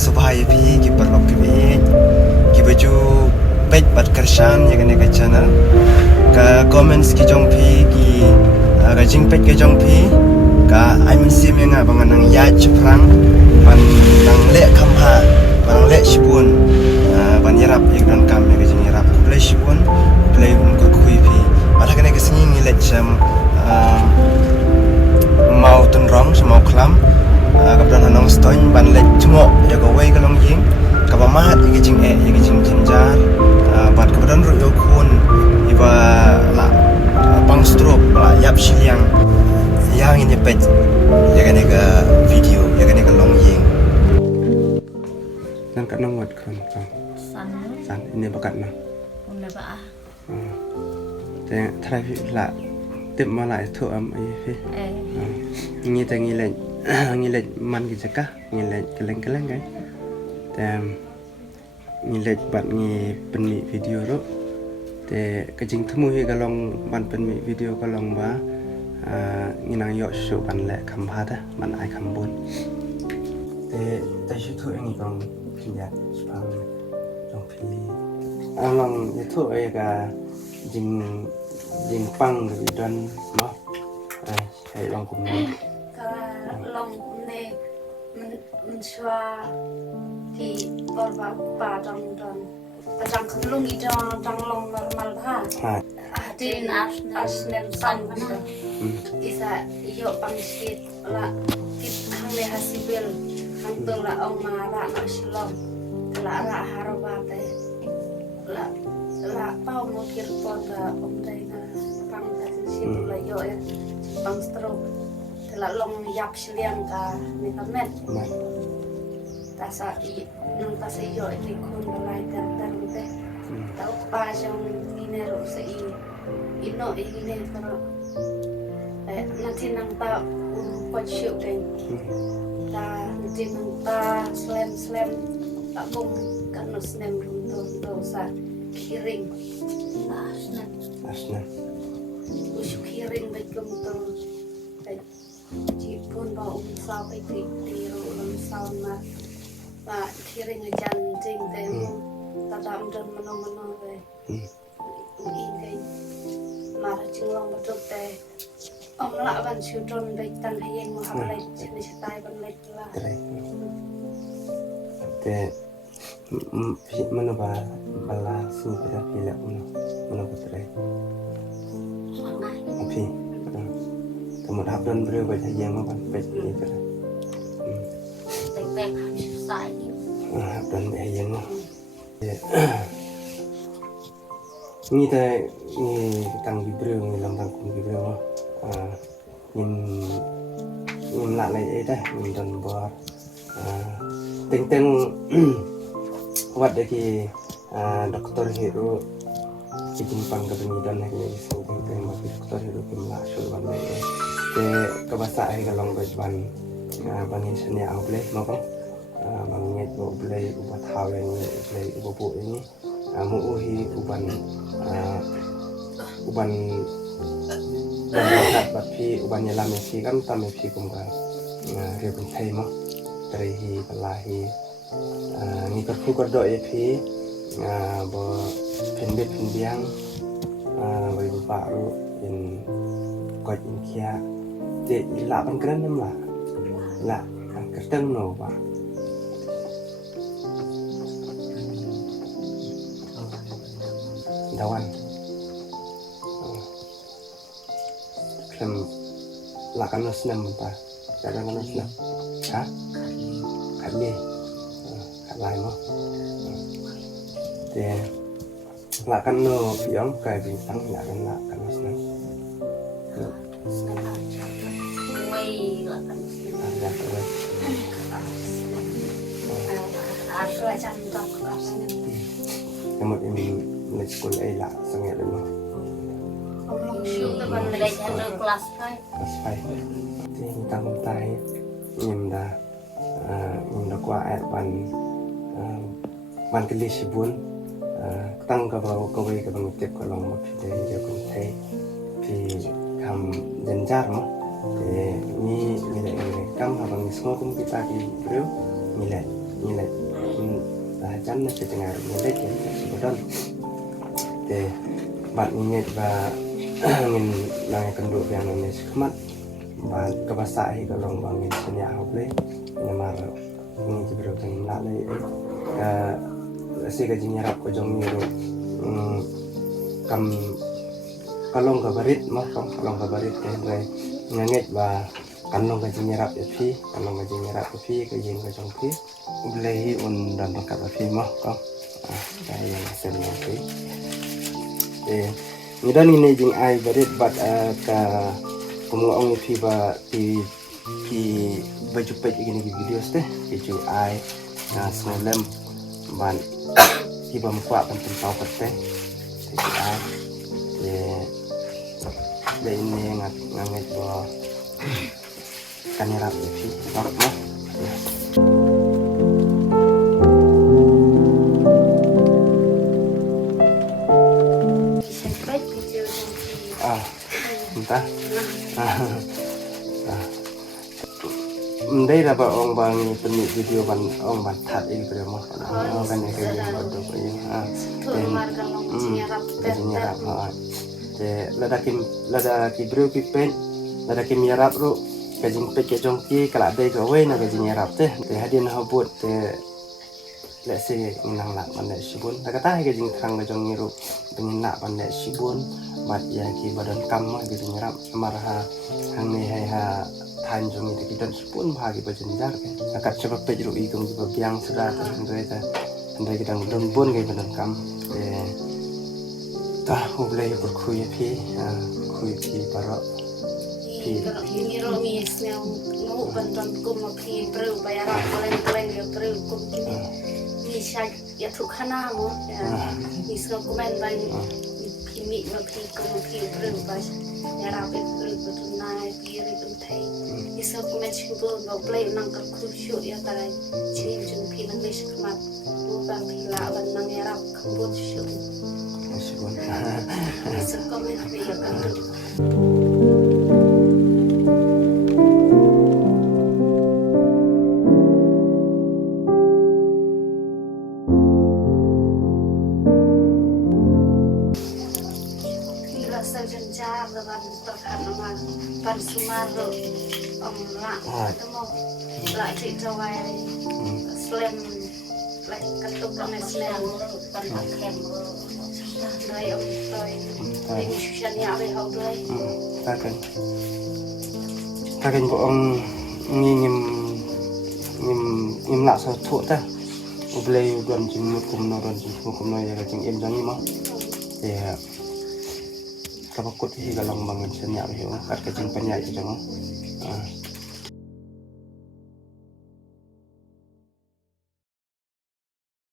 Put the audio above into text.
subhai pi ki perlok ki bi ki baju page bat kershan ya gane ka channel ka comments ki jong pi ki ga jing page ka jong pi ka ai min sim yang abang nang ya chuprang ban nang le khamha ban le shibun ban yarap ik don kam ya jing yarap play shibun play un ko kui pi ala gane ka singing le cham mau tun rong semau klam kapdan anong stoin ban le chmo ya go wei ka long ying ka ba ma ya jing jinjar bat kapdan ru yo khun iba la pang strop la yap shiliang yang ini pet ya kan ga video ya kan ga long ying nan kat nang wat khun ka san ini bakat na unda ba te thai la tip ma lại thu am ai phi ngi te ngi lệnh man ki chaka ngi lệnh keleng cái tem ngi lệnh bạn ngi pen mi video ro te ka jing thmu hi ga long ban pen mi video ka long ba ngi nang yo shu ban le kham pha ta ban ai kham bun te shu thu ngi bang kin ya spang long phi long ye thu ai ga jing pang dari dan mah hay long cùng này long này mình xóa thì còn vào bà trong không lung đi trong long mal ha tin asnem sang isa yo pang shit la kit hang le hasibil hang tung la ông mà ra nak silong la ra harobate la pau mo kirpon la om dai na pang ta sin la yo ya pang stroke la long yap shliang ka ni ka met ta sa I nang ta sa yo ti kun la lai tan te ta pa jong ni ne ro sa I no I ne ta na tin nang ta ko chiu den ta tin nang ta slam ta bung kan no snem rum to sa kiring asna usu kiring bekum to pun bau sao cái tiro làm sao mà kiring ajan jing tem ta dam don mano về in cái mà chung long betul teh ông lạ ban siêu tròn về tan hay yang mau hafal jenis style ban lek lah te mana ba bala su pada pila mana betre api kamu dah dan beliau baca yang apa pet ini ter tek sai dan yang ni tai ni tang di beliau ni lam tang di beliau nhìn lại này đây nhìn dan bor teng wat de doktor hero Jepang ke penyidan lagi sing teng doktor hero kimla sulwan ne te ka basa ai ka long ban bangin senia au ble mo bang banget bo ble ubat halen ble ibu ini mu uhi uban dan bat pi uban ya lam si kan tam pi kum kan re pun thai mo trehi balahi ni ka fu ko do e pi bo pen biang bagi bapak lu in kau in kia de la ban keren nem la kerteng no ba dawan klem la kan nasnem ba jangan kan nasnem ha kali kalai mo de la kan no piang kai bintang la kan nasnem quay lại kan ada terus asal jam tak asal kamu ini mulai sekolah ai la sangat lama itu kan mulai ada kelas 5 kelas 5 thì tăng tay nhìn đã qua ai ban cái lịch buồn tăng cái vào cái về cái bằng tiếp cái lòng một thì để cũng thấy thì cầm dân jar mà thì như lại cam hoặc bằng số cũng kita di bro như lại như là chắn nó sẽ từng ngày như đấy thì có đơn để bạn nghe và nhìn là cần độ yang này sẽ mất và các bác sĩ thì có lòng bằng nhìn sinh học đấy nhưng mà ini juga dengan lalai si gaji nyerap ko jong nyero kam kalong kabarit mah kalong kabarit kayak nganget và kalong gaji nyerap phi kalong gaji nyerap phi cái gì cái jong phi ulai un dan bangkat phi mah kom cái yang sen phi người dan ini jing ai barit bat ka pengong phi ba thì baju pet gini video teh keju ai na semalam ban iba mukwa kan tentang pete keju ai de ini nganget bo kamera TV tak mah entah đây là ông bằng phần video bằng ông bằng thật ý cái mà ông cái này cái gì mà được cái gì cái gì nyarap thế là đã kim brio kim pen là đã kim nyarap ru cái gì pek cái trong kia kalau đây cái way là cái gì nyarap thế thì hadiah họ buat thế lẽ sẽ nang lạc ban lẽ sibun là cái tai cái gì thằng cái trong ngiru pengen nak ban lẽ sibun mat ya ki badan kam cái gì nyarap marha hang ni hai ha thành trong những cái đơn spun bagi berjenjar kan akan coba pejeru ikung coba biang sudah terus anda kita belum pun kayak benar kam tah mulai berkuy pi kuy pi parok pi kalau ini romi snel nu bantuan kum pi perlu bayar kaleng ya perlu kum ini saya ya tukana mu ini semua komen bayi pi mi pi kum pi perlu bayar nyarap perlu betul naik kiri pentai isa ko men chingbo no play nang ka khushu ya tarai chim jun phi nang le shkmat lu bang phi la ban nang yarap khambot shu sibun isa ko men phi ya kan ru rasa jenjar dengan terkadang pan sumaru lak temu lak cik jawai slam lek ketuk dengan slam pan pakem dari toy ini susahnya apa hau toy kaken boong ngim lak sa thu ta ublay don jing mukum no ya jing em jang ma ya kapakut hi galang bangun senya hiyo at kajing panyay jang